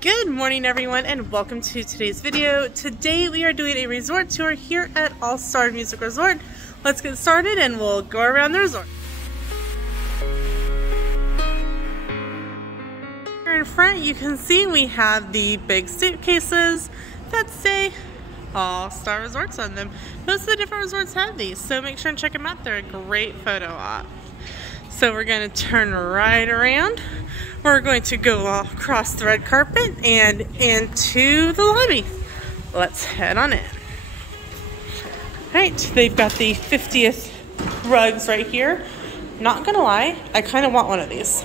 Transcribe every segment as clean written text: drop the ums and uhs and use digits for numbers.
Good morning everyone and welcome to today's video. Today we are doing a resort tour here at All-Star Music Resort. Let's get started and we'll go around the resort. Here in front you can see we have the big suitcases that say All-Star Resorts on them. Most of the different resorts have these, so make sure and check them out. They're a great photo op. So we're going to turn right around. We're going to go across the red carpet and into the lobby. Let's head on in. Alright, they've got the 50th rugs right here. Not gonna lie, I kind of want one of these.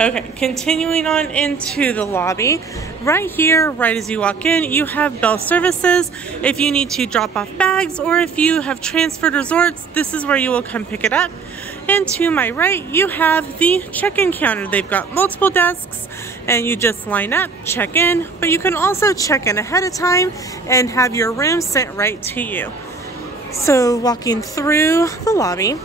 Okay, continuing on into the lobby. Right here, right as you walk in, you have bell services. If you need to drop off bags or if you have transferred resorts, this is where you will come pick it up. And to my right, you have the check-in counter. They've got multiple desks and you just line up, check in, but you can also check in ahead of time and have your room sent right to you. So walking through the lobby,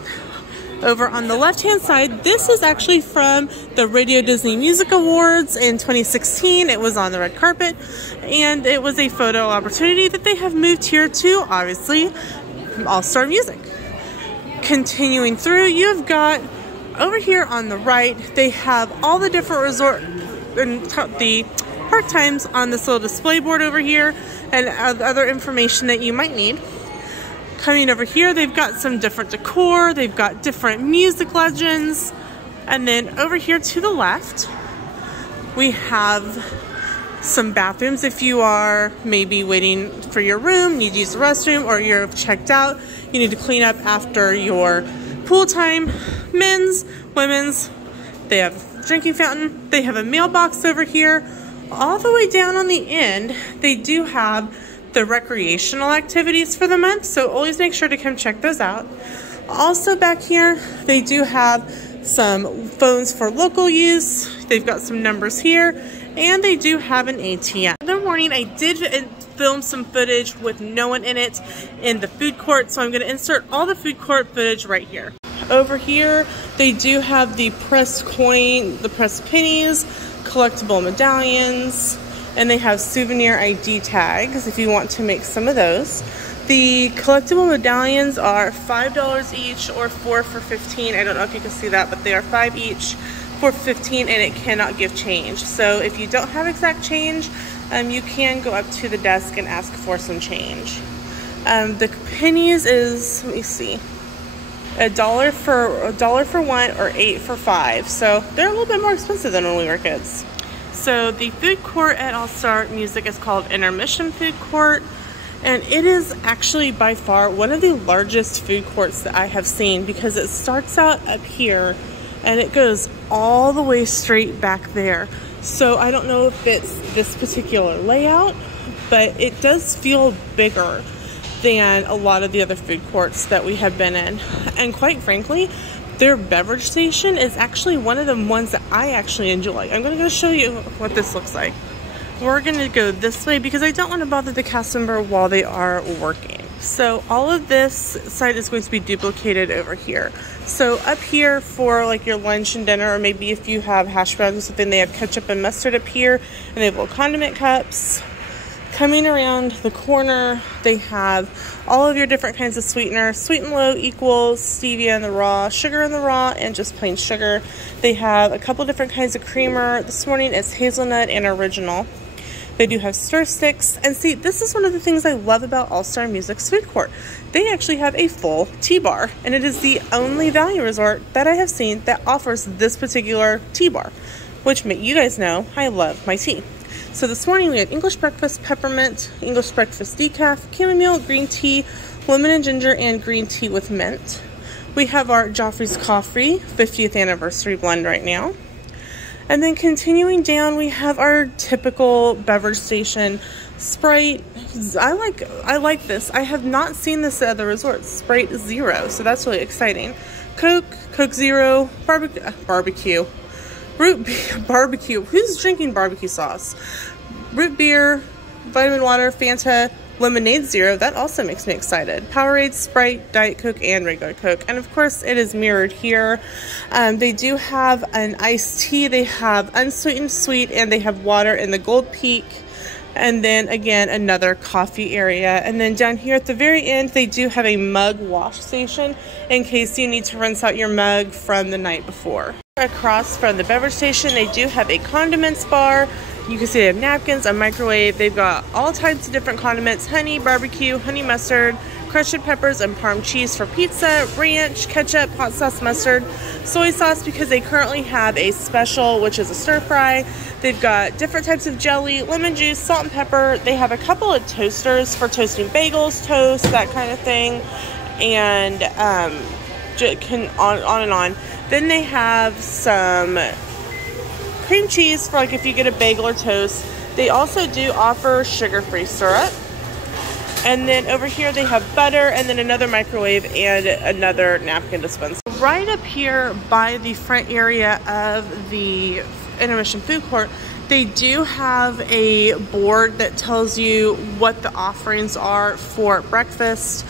over on the left-hand side, this is actually from the Radio Disney Music Awards in 2016. It was on the red carpet, and it was a photo opportunity that they have moved here to, obviously, All-Star Music. Continuing through, you've got, over here on the right, they have all the different resort and the park times on this little display board over here, and other information that you might need. Coming over here, they've got some different decor, they've got different music legends, and then over here to the left, we have some bathrooms. If you are maybe waiting for your room, need to use the restroom, or you're checked out, you need to clean up after your pool time. Men's, women's, they have a drinking fountain, they have a mailbox over here. All the way down on the end, they do have the recreational activities for the month, so always make sure to come check those out. Also back here, they do have some phones for local use. They've got some numbers here, and they do have an ATM. In the morning, I did film some footage with no one in it in the food court, so I'm going to insert all the food court footage right here. Over here, they do have the pressed coin, the pressed pennies, collectible medallions, and they have souvenir ID tags if you want to make some of those. The collectible medallions are $5 each or 4 for $15. I don't know if you can see that, but they are 5 each for $15, and it cannot give change. So if you don't have exact change, you can go up to the desk and ask for some change. The pennies is, let me see, $1 for 1 or 8 for 5. So they're a little bit more expensive than when we were kids. So the food court at All-Star Music is called Intermission Food Court, and it is actually by far one of the largest food courts that I have seen, because it starts out up here and it goes all the way straight back there. So I don't know if it's this particular layout, but it does feel bigger than a lot of the other food courts that we have been in. And quite frankly, their beverage station is actually one of the ones that I actually enjoy. I'm going to go show you what this looks like. We're going to go this way because I don't want to bother the cast member while they are working. So all of this side is going to be duplicated over here. So up here for like your lunch and dinner, or maybe if you have hash browns or something, they have ketchup and mustard up here, and they have little condiment cups. Coming around the corner, they have all of your different kinds of sweetener. Sweet and low equals stevia in the raw, sugar in the raw, and just plain sugar. They have a couple different kinds of creamer. This morning it's hazelnut and original. They do have stir sticks. And see, this is one of the things I love about All-Star Music's food court. They actually have a full tea bar, and it is the only value resort that I have seen that offers this particular tea bar, which you guys know I love my tea. So this morning we had English breakfast peppermint, English breakfast decaf, chamomile, green tea, lemon and ginger, and green tea with mint. We have our Joffrey's Coffee 50th anniversary blend right now. And then continuing down, we have our typical beverage station. Sprite, I like this. I have not seen this at other resorts. Sprite Zero, so that's really exciting. Coke, Coke Zero, barbecue. Root beer, barbecue. Who's drinking barbecue sauce? Root beer, vitamin water, Fanta, Lemonade Zero. That also makes me excited. Powerade, Sprite, Diet Coke, and regular Coke. And of course, it is mirrored here. They do have an iced tea. They have unsweetened sweet, and they have water in the Gold Peak. And then again, another coffee area. And then down here at the very end, they do have a mug wash station in case you need to rinse out your mug from the night before. Across from the beverage station, they do have a condiments bar. You can see they have napkins, a microwave. They've got all types of different condiments: honey, barbecue, honey mustard, crushed peppers, and parm cheese for pizza, ranch, ketchup, hot sauce, mustard, soy sauce, because they currently have a special, which is a stir fry. They've got different types of jelly, lemon juice, salt and pepper. They have a couple of toasters for toasting bagels, toast, that kind of thing, and on and on. Then they have some cream cheese for like if you get a bagel or toast. They also do offer sugar-free syrup. And then over here they have butter, and then another microwave and another napkin dispenser. Right up here by the front area of the Intermission food court, they do have a board that tells you what the offerings are for breakfast.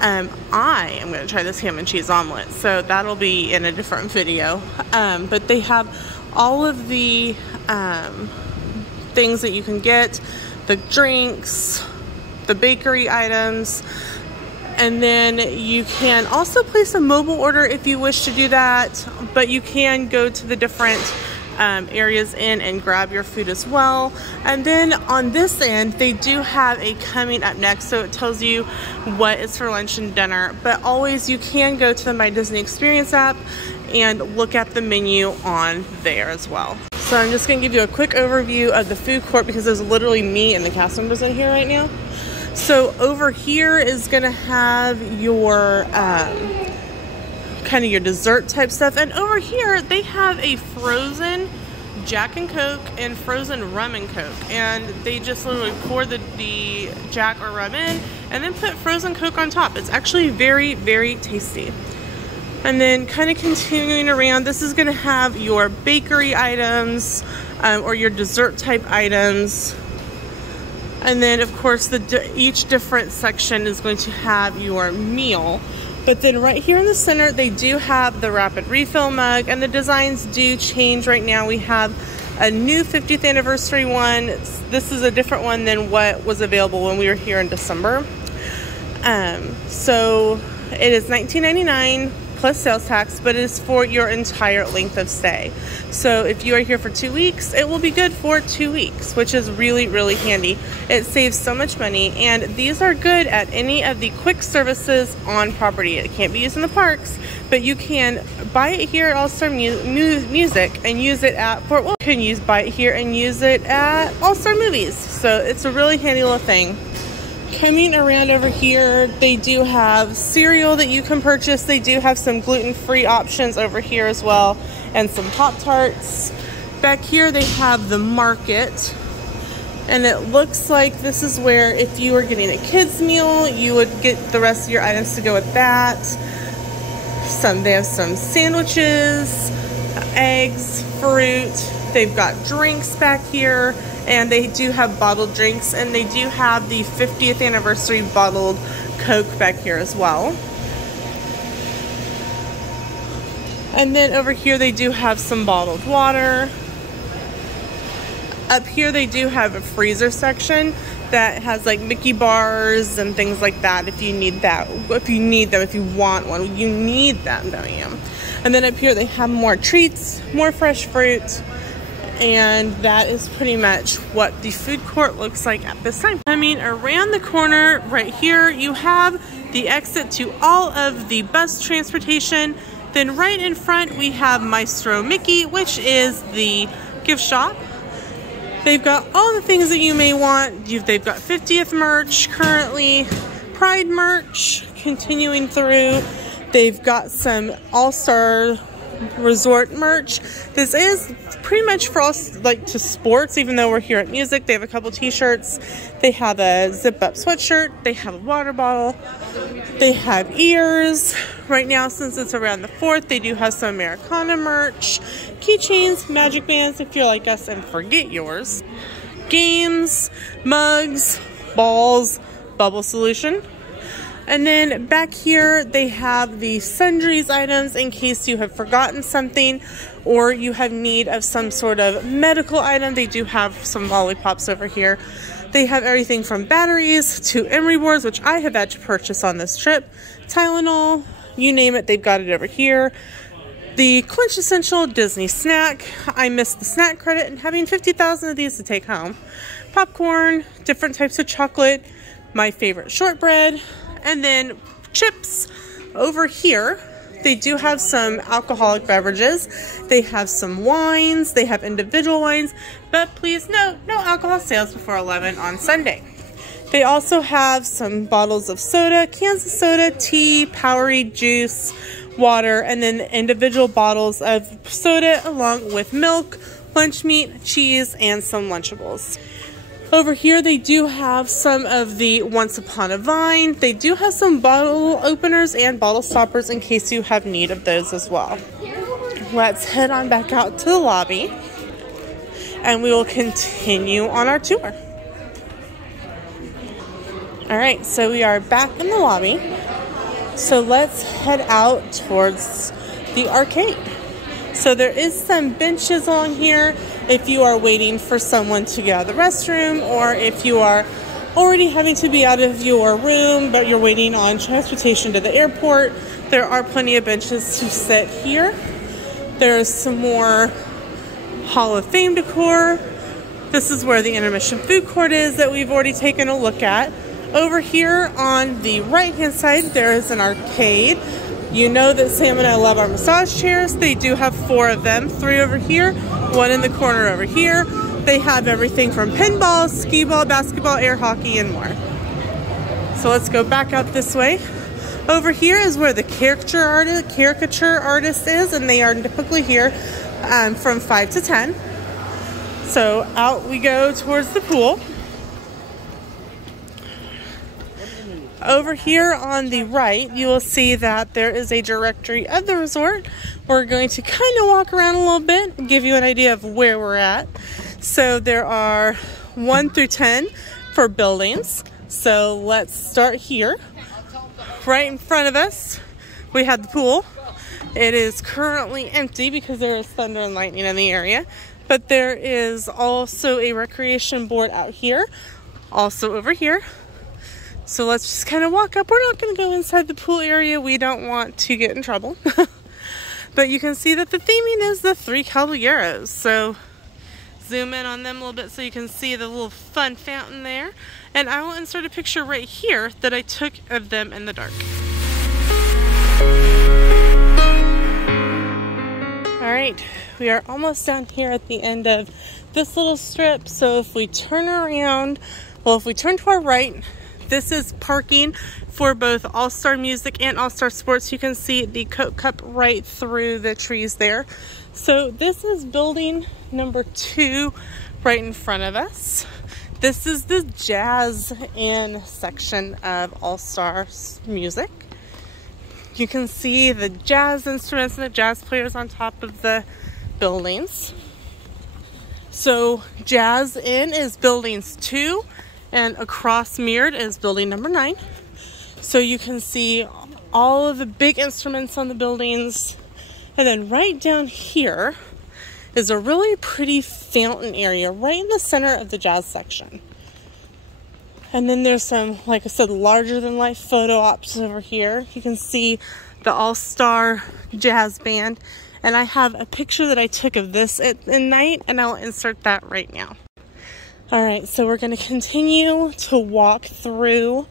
I am going to try this ham and cheese omelet, so that'll be in a different video. But they have all of the things that you can get, the drinks, the bakery items, and then you can also place a mobile order if you wish to do that, but you can go to the different areas in and grab your food as well. And then on this end, they do have a coming up next, so it tells you what is for lunch and dinner, but always you can go to the My Disney Experience app and look at the menu on there as well. So I'm just gonna give you a quick overview of the food court because there's literally me and the cast members in here right now. So over here is gonna have your kind of your dessert type stuff, and over here they have a frozen Jack and Coke and frozen rum and Coke, and they just literally pour the Jack or rum in and then put frozen Coke on top. It's actually very, very tasty. And then kind of continuing around, this is gonna have your bakery items or your dessert type items. And then of course each different section is going to have your meal. But then right here in the center, they do have the rapid refill mug, and the designs do change right now. We have a new 50th anniversary one. This is a different one than what was available when we were here in December. So it is $19.99 plus sales tax, but it is for your entire length of stay. So if you are here for 2 weeks, it will be good for 2 weeks, which is really, really handy. It saves so much money, and these are good at any of the quick services on property. It can't be used in the parks, but you can buy it here at All-Star Music and use it at Fort Walt. You can buy it here and use it at All-Star Movies. So it's a really handy little thing. Coming around over here, they do have cereal that you can purchase. They do have some gluten-free options over here as well, and some Pop-Tarts. Back here they have the market, and it looks like this is where if you were getting a kids meal, you would get the rest of your items to go with that. They have some sandwiches, eggs, fruit. They've got drinks back here, and they do have bottled drinks, and they do have the 50th anniversary bottled Coke back here as well. And then over here they do have some bottled water. Up here they do have a freezer section that has like Mickey bars and things like that if you need that. If you need them, if you want one, you need them, don't you? And then up here they have more treats, more fresh fruit. And that is pretty much what the food court looks like at this time. I mean, around the corner right here, you have the exit to all of the bus transportation. Then right in front, we have Maestro Mickey, which is the gift shop. They've got all the things that you may want. They've got 50th merch currently, Pride merch continuing through. They've got some All-Star Resort merch. This is pretty much for us, like to sports, even though we're here at music. They have a couple t-shirts. They have a zip-up sweatshirt. They have a water bottle. They have ears. Right now, since it's around the 4th, they do have some Americana merch, keychains, magic bands if you're like us and forget yours, games, mugs, balls, bubble solution. And then back here, they have the sundries items in case you have forgotten something or you have need of some sort of medical item. They do have some lollipops over here. They have everything from batteries to emery boards, which I have had to purchase on this trip. Tylenol, you name it, they've got it over here. The quintessential Disney snack. I missed the snack credit and having 50,000 of these to take home. Popcorn, different types of chocolate, my favorite shortbread, and then chips. Over here, they do have some alcoholic beverages. They have some wines. They have individual wines. But please note, no alcohol sales before 11 on Sunday. They also have some bottles of soda, cans of soda, tea, Powerade juice, water, and then individual bottles of soda along with milk, lunch meat, cheese, and some Lunchables. Over here, they do have some of the Once Upon a Vine. They do have some bottle openers and bottle stoppers in case you have need of those as well. Let's head on back out to the lobby and we will continue on our tour. All right, so we are back in the lobby. So let's head out towards the arcade. So there is some benches along here if you are waiting for someone to get out of the restroom, or if you are already having to be out of your room but you're waiting on transportation to the airport. There are plenty of benches to sit here. There's some more Hall of Fame decor. This is where the Intermission food court is that we've already taken a look at. Over here on the right hand side, there is an arcade. You know that Sam and I love our massage chairs. They do have 4 of them, 3 over here, 1 in the corner over here. They have everything from pinball, skee ball, basketball, air hockey, and more. So let's go back out this way. Over here is where the caricature artist is, and they are typically here from 5 to 10. So out we go towards the pool. Over here on the right, you will see that there is a directory of the resort. We're going to kind of walk around a little bit and give you an idea of where we're at. So there are 1 through 10 for buildings. So let's start here. Right in front of us, we have the pool. It is currently empty because there is thunder and lightning in the area. But there is also a recreation board out here, also over here. So let's just kind of walk up. We're not going to go inside the pool area. We don't want to get in trouble. But you can see that the theming is the 3 caballeros. So zoom in on them a little bit so you can see the little fun fountain there. And I will insert a picture right here that I took of them in the dark. All right, we are almost down here at the end of this little strip. So if we turn around, well, if we turn to our right, this is parking for both All-Star Music and All-Star Sports. You can see the Coke Cup right through the trees there. So this is building number 2 right in front of us. This is the Jazz In section of All-Star Music. You can see the jazz instruments and the jazz players on top of the buildings. So Jazz In is buildings 2. And across mirrored is building number 9. So you can see all of the big instruments on the buildings. And then right down here is a really pretty fountain area right in the center of the jazz section. And then there's some, like I said, larger than life photo ops over here. You can see the All-Star Jazz Band. And I have a picture that I took of this at night, and I'll insert that right now. All right, so we're going to continue to walk through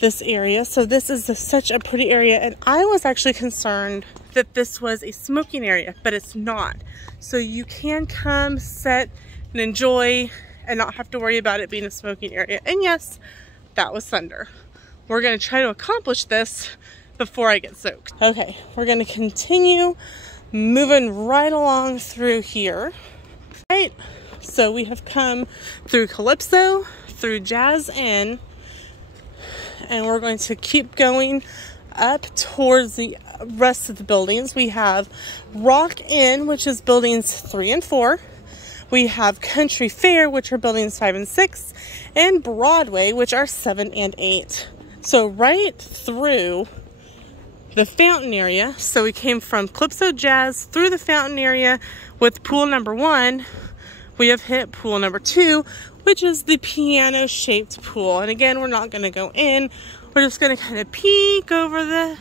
this area. So this is such a pretty area, and I was actually concerned that this was a smoking area, but it's not. So you can come, sit, and enjoy and not have to worry about it being a smoking area. And yes, that was thunder. We're going to try to accomplish this before I get soaked. Okay, we're going to continue moving right along through here. Right. So we have come through Calypso, through Jazz In, and we're going to keep going up towards the rest of the buildings. We have Rock In, which is buildings 3 and 4. We have Country Fair, which are buildings 5 and 6, and Broadway, which are 7 and 8. So right through the fountain area, so we came from Calypso Jazz through the fountain area with pool number 1. We have hit pool number 2, which is the piano-shaped pool. And again, we're not going to go in. We're just going to kind of peek over the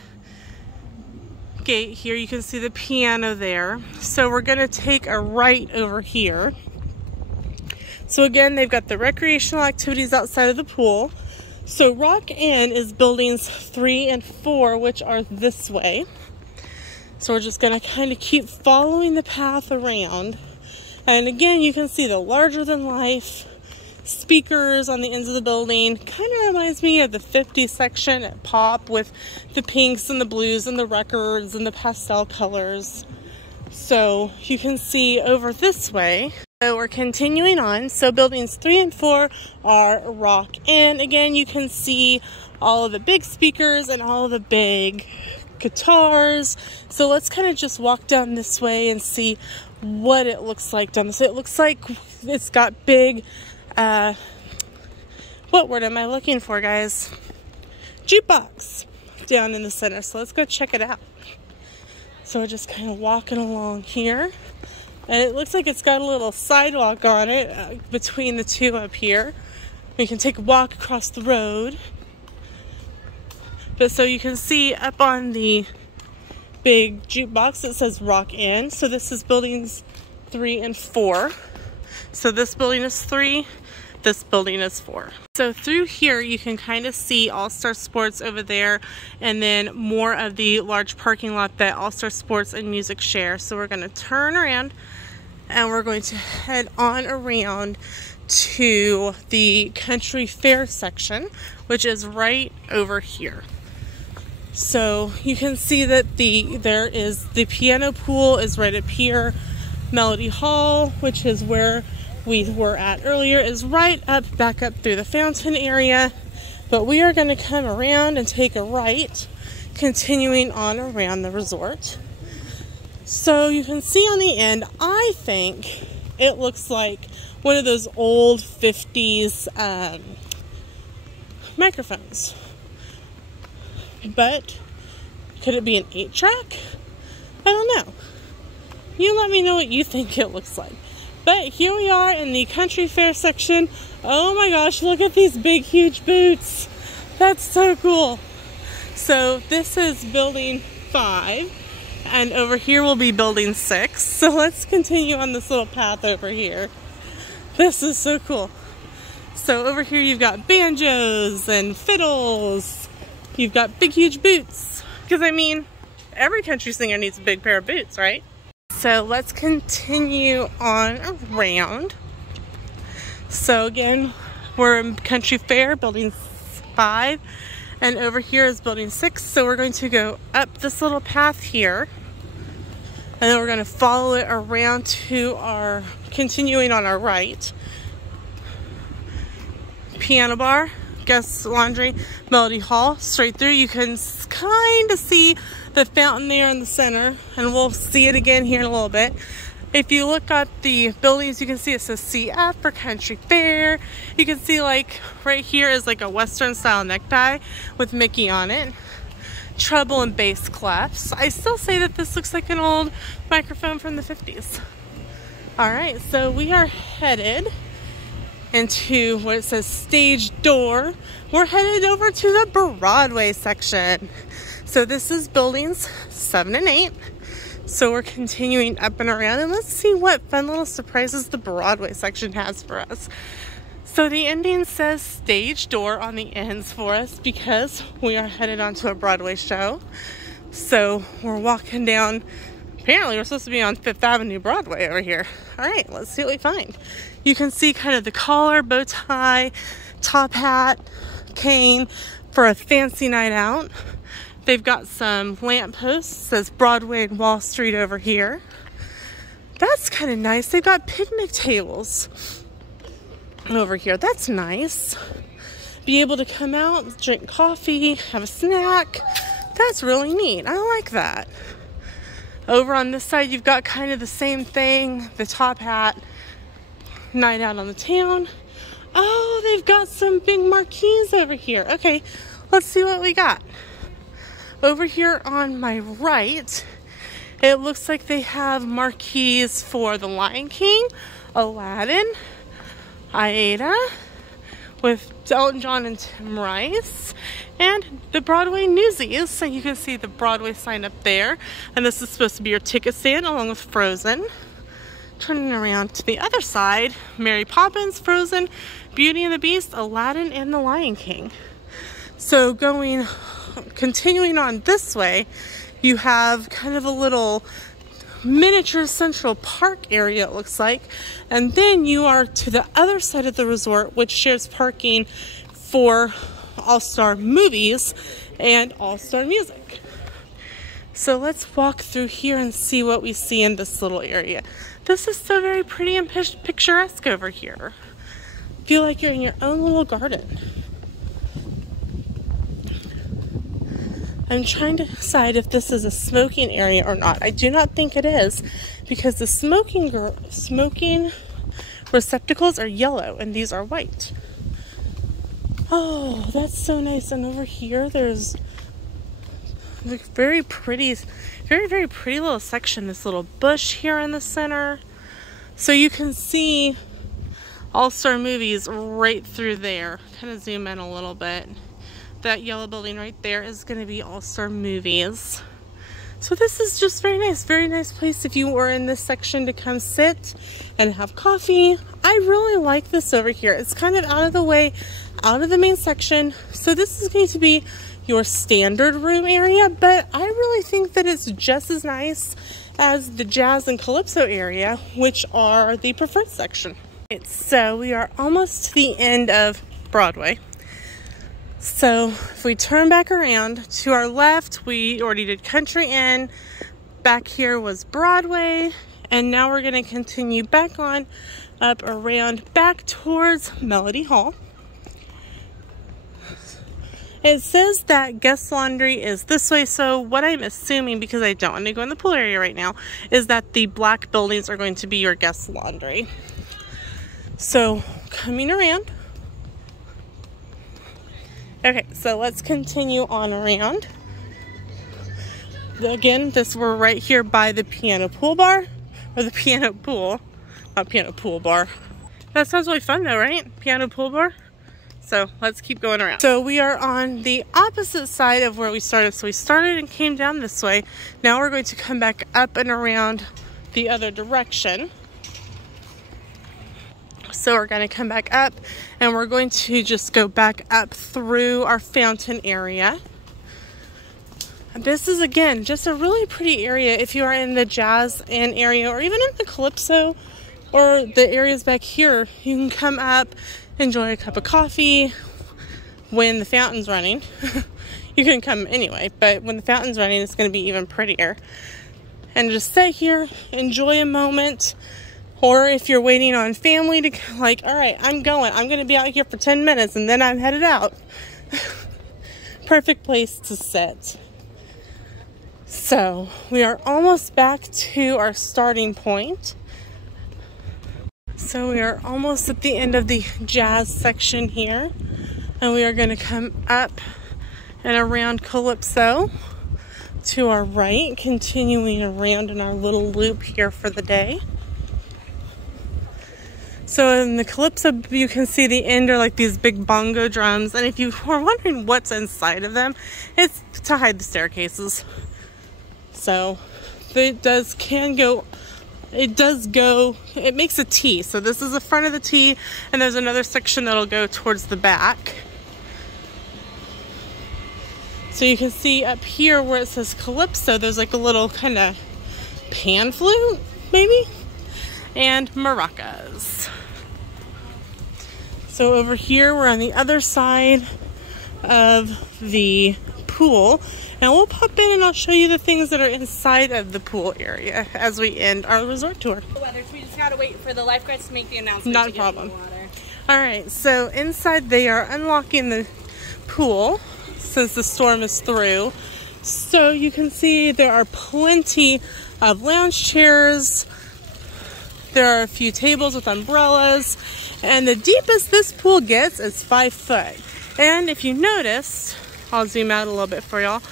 gate here. You can see the piano there. So we're going to take a right over here. So again, they've got the recreational activities outside of the pool. So Rock Inn is buildings 3 and 4, which are this way. So we're just going to kind of keep following the path around. And again, you can see the larger than life speakers on the ends of the building. Kind of reminds me of the 50s section at Pop with the pinks and the blues and the records and the pastel colors. So you can see over this way. So we're continuing on. So buildings 3 and 4 are Rock Inn. Again, you can see all of the big speakers and all of the big guitars. So let's kind of just walk down this way and see what it looks like down this way. It looks like it's got big, what word am I looking for, guys? Jukebox down in the center. So let's go check it out. So we're just kind of walking along here. And it looks like it's got a little sidewalk on it between the two up here. We can take a walk across the road. But so you can see up on the big jukebox it says Rock Inn. So this is buildings 3 and 4. So this building is 3, this building is 4. So through here you can kind of see All-Star Sports over there, and then more of the large parking lot that All-Star Sports and Music share. So we're going to turn around and we're going to head on around to the Country Fair section, which is right over here. So you can see that there is the piano pool is right up here. Melody Hall, which is where we were at earlier, is right up, back up through the fountain area. But we are going to come around and take a right, continuing on around the resort. So you can see on the end, I think it looks like one of those old 50s microphones. But could it be an 8-track? I don't know. You let me know what you think it looks like. But here we are in the Country Fair section. Oh my gosh, look at these big, huge boots. That's so cool. So this is building 5, and over here will be building 6. So let's continue on this little path over here. This is so cool. So over here you've got banjos and fiddles. You've got big, huge boots. Because I mean, every country singer needs a big pair of boots, right? So let's continue on around. So again, we're in Country Fair, building 5, and over here is building 6. So we're going to go up this little path here, and then we're going to follow it around to our, continuing on our right. Piano Bar, Guest Laundry, Melody Hall, straight through. You can kind of see the fountain there in the center, and we'll see it again here in a little bit. If you look at the buildings, you can see it says CF for Country Fair. You can see like right here is like a Western style necktie with Mickey on it. Treble and bass clefs. I still say that this looks like an old microphone from the 50s. Alright, so we are headed into what it says stage door. We're headed over to the Broadway section. So this is buildings 7 and 8. So we're continuing up and around, and let's see what fun little surprises the Broadway section has for us. So the ending says stage door on the ends for us because we are headed onto a Broadway show. So we're walking down, apparently we're supposed to be on 5th Avenue Broadway over here. All right, let's see what we find. You can see kind of the collar, bow tie, top hat, cane for a fancy night out. They've got some lampposts, says Broadway and Wall Street over here. That's kind of nice. They've got picnic tables over here. That's nice. Be able to come out, drink coffee, have a snack. That's really neat. I like that. Over on this side, you've got kind of the same thing. The top hat, night out on the town. Oh, they've got some big marquees over here. Okay, let's see what we got. Over here on my right, it looks like they have marquees for The Lion King, Aladdin, Aida, with Elton John and Tim Rice, and the Broadway Newsies. So you can see the Broadway sign up there. And this is supposed to be your ticket stand along with Frozen. Turning around to the other side, Mary Poppins, Frozen, Beauty and the Beast, Aladdin, and The Lion King. So continuing on this way, you have kind of a little miniature Central Park area, it looks like. And then you are to the other side of the resort, which shares parking for All-Star Movies and All-Star Music. So let's walk through here and see what we see in this little area. This is so very pretty and picturesque over here. Feel like you're in your own little garden. I'm trying to decide if this is a smoking area or not. I do not think it is, because the smoking receptacles are yellow and these are white. Oh, that's so nice. And over here, there's like very, very pretty little section. This little bush here in the center. So you can see All-Star Movies right through there. Kind of zoom in a little bit. That yellow building right there is going to be All-Star Movies. So this is just very nice place if you were in this section to come sit and have coffee. I really like this over here. It's kind of out of the way, out of the main section. So this is going to be your standard room area, but I really think that it's just as nice as the Jazz and Calypso area, which are the preferred section. So we are almost to the end of Broadway. So if we turn back around to our left, we already did Country Inn. Back here was Broadway. And now we're going to continue back on up around back towards Melody Hall. It says that guest laundry is this way. So what I'm assuming, because I don't want to go in the pool area right now, is that the black buildings are going to be your guest laundry. So coming around. Okay, so let's continue on around. Again, we're right here by the piano pool bar, or the piano pool, not piano pool bar. That sounds really fun though, right? Piano pool bar. So let's keep going around. So we are on the opposite side of where we started. So we started and came down this way. Now we're going to come back up and around the other direction. So we're going to come back up and we're going to just go back up through our fountain area. This is, again, just a really pretty area if you are in the Jazz Inn area or even in the Calypso or the areas back here. You can come up, enjoy a cup of coffee when the fountain's running. You can come anyway, but when the fountain's running, it's going to be even prettier. And just stay here, enjoy a moment. Or if you're waiting on family to, like, all right, I'm going to be out here for 10 minutes and then I'm headed out. Perfect place to sit. So we are almost back to our starting point. So we are almost at the end of the Jazz section here. And we are going to come up and around Calypso to our right, continuing around in our little loop here for the day. So in the Calypso, you can see the end are like these big bongo drums. And if you are wondering what's inside of them, it's to hide the staircases. So it makes a T. So this is the front of the T, and there's another section that'll go towards the back. So you can see up here where it says Calypso, there's like a little kind of pan flute, maybe, and maracas. So over here, we're on the other side of the pool, and we'll pop in and I'll show you the things that are inside of the pool area as we end our resort tour. We just gotta wait for the lifeguards to make the announcement. Not a problem. All right, so inside they are unlocking the pool since the storm is through. So you can see there are plenty of lounge chairs, There are a few tables with umbrellas, and the deepest this pool gets is 5 foot. And if you notice, I'll zoom out a little bit for y'all,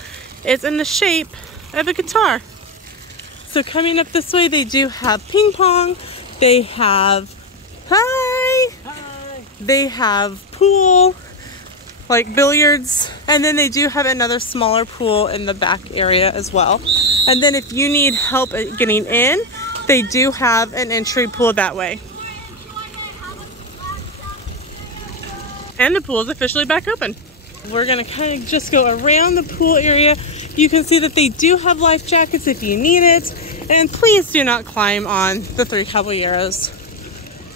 it's in the shape of a guitar. So coming up this way, they do have ping pong, they have, hi! They have pool, like billiards, and then they do have another smaller pool in the back area as well. And then if you need help at getting in, they do have an entry pool that way. And the pool is officially back open. We're gonna kind of just go around the pool area. You can see that they do have life jackets if you need it. And please do not climb on the 3 caballeros.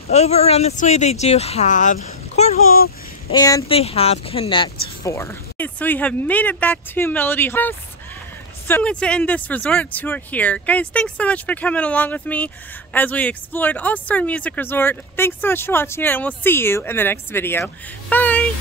Over around this way, they do have cornhole and they have Connect 4. Okay, so we have made it back to Melody House. So I'm going to end this resort tour here. Guys, thanks so much for coming along with me as we explored All-Star Music Resort. Thanks so much for watching, and we'll see you in the next video. Bye!